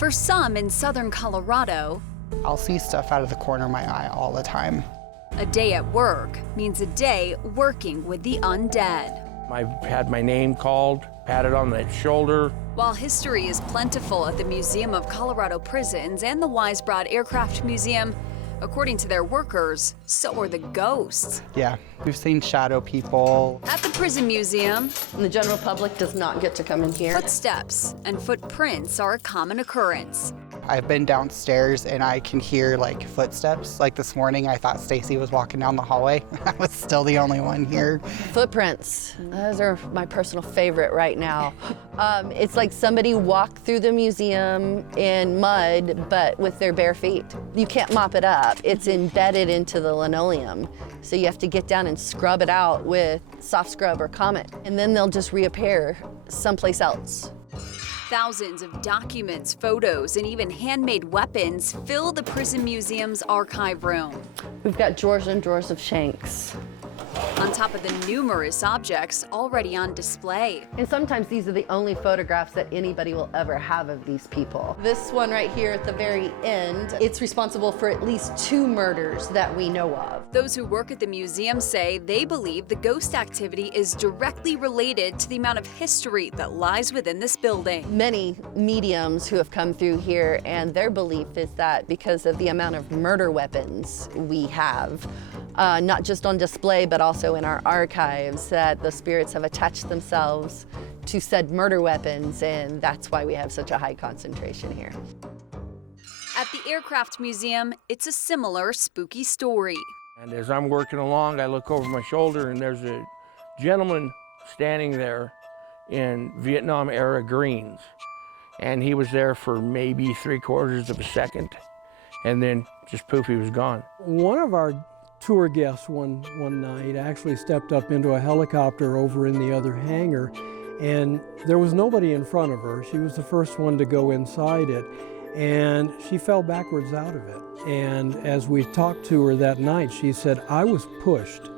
For some in southern Colorado, I'll see stuff out of the corner of my eye all the time. a day at work means a day working with the undead. I've had my name called, patted on the shoulder. While history is plentiful at the Museum of Colorado Prisons and the Wise Broad Aircraft Museum, according to their workers, so are the ghosts. Yeah, we've seen shadow people. At the prison museum, The general public does not get to come in here. footsteps and footprints are a common occurrence. I've been downstairs and I can hear like footsteps. Like this morning, I thought Stacy was walking down the hallway. I was still the only one here. Footprints, those are my personal favorite right now. It's like somebody walked through the museum in mud, but with their bare feet. You can't mop it up. It's embedded into the linoleum. So you have to get down and scrub it out with soft scrub or Comet. And then they'll just reappear someplace else. Thousands of documents, photos, and even handmade weapons fill the prison museum's archive room. We've got drawers and drawers of shanks. On top of the numerous objects already on display. And sometimes these are the only photographs that anybody will ever have of these people. This one right here at the very end, it's responsible for at least 2 murders that we know of. Those who work at the museum say they believe the ghost activity is directly related to the amount of history that lies within this building. Many mediums who have come through here, and their belief is that because of the amount of murder weapons we have, not just on display, but also in our archives, that the spirits have attached themselves to said murder weapons, and that's why we have such a high concentration here. At the Aircraft Museum, it's a similar spooky story. And as I'm working along, I look over my shoulder and there's a gentleman standing there in Vietnam-era greens. And he was there for maybe 3/4 of a second, and then just poof, he was gone. One of our tour guests one night actually stepped up into a helicopter over in the other hangar, and there was nobody in front of her. She was the first one to go inside it, and she fell backwards out of it. And as we talked to her that night, she said, "I was pushed.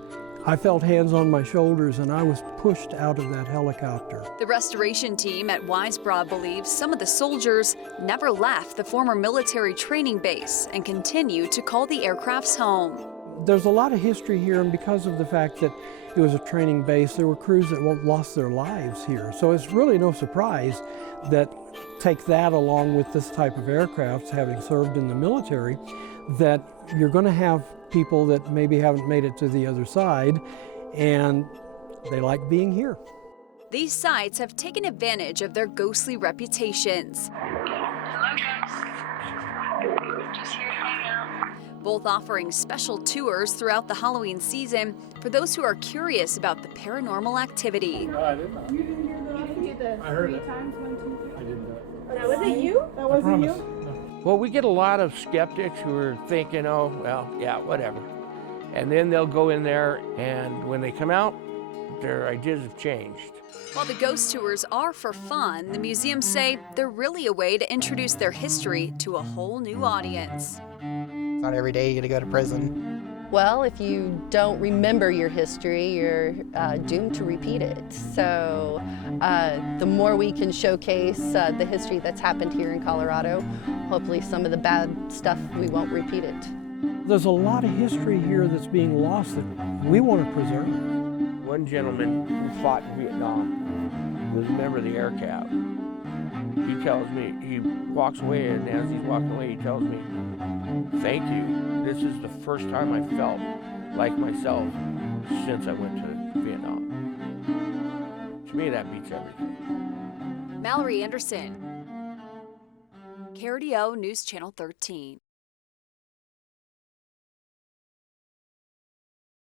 I felt hands on my shoulders and I was pushed out of that helicopter." The restoration team at Wise Broad believes some of the soldiers never left the former military training base and continue to call the aircrafts home. There's a lot of history here, and because of the fact that it was a training base, there were crews that lost their lives here. So it's really no surprise that take that along with this type of aircraft, having served in the military, that you're going to have people that maybe haven't made it to the other side, and they like being here. These sites have taken advantage of their ghostly reputations. Hello guys, just here to hang out. Both offering special tours throughout the Halloween season for those who are curious about the paranormal activity. I didn't know. You didn't hear the you did the I heard 3 it. times, 1, 2, 3. I didn't know. That wasn't you? That wasn't you? Well, we get a lot of skeptics who are thinking, oh, well, yeah, whatever. And then they'll go in there, and when they come out, their ideas have changed. While the ghost tours are for fun, the museums say they're really a way to introduce their history to a whole new audience. Not every day you get to go to prison. Well, if you don't remember your history, you're doomed to repeat it. So the more we can showcase the history that's happened here in Colorado, hopefully some of the bad stuff, we won't repeat it. There's a lot of history here that's being lost that we want to preserve. One gentleman who fought in Vietnam was a member of the Air Cav. He tells me, he walks away, and as he's walking away, he tells me, "Thank you. This is the first time I felt like myself since I went to Vietnam." To me, that beats everything. Mallory Anderson, KRDO News Channel 13.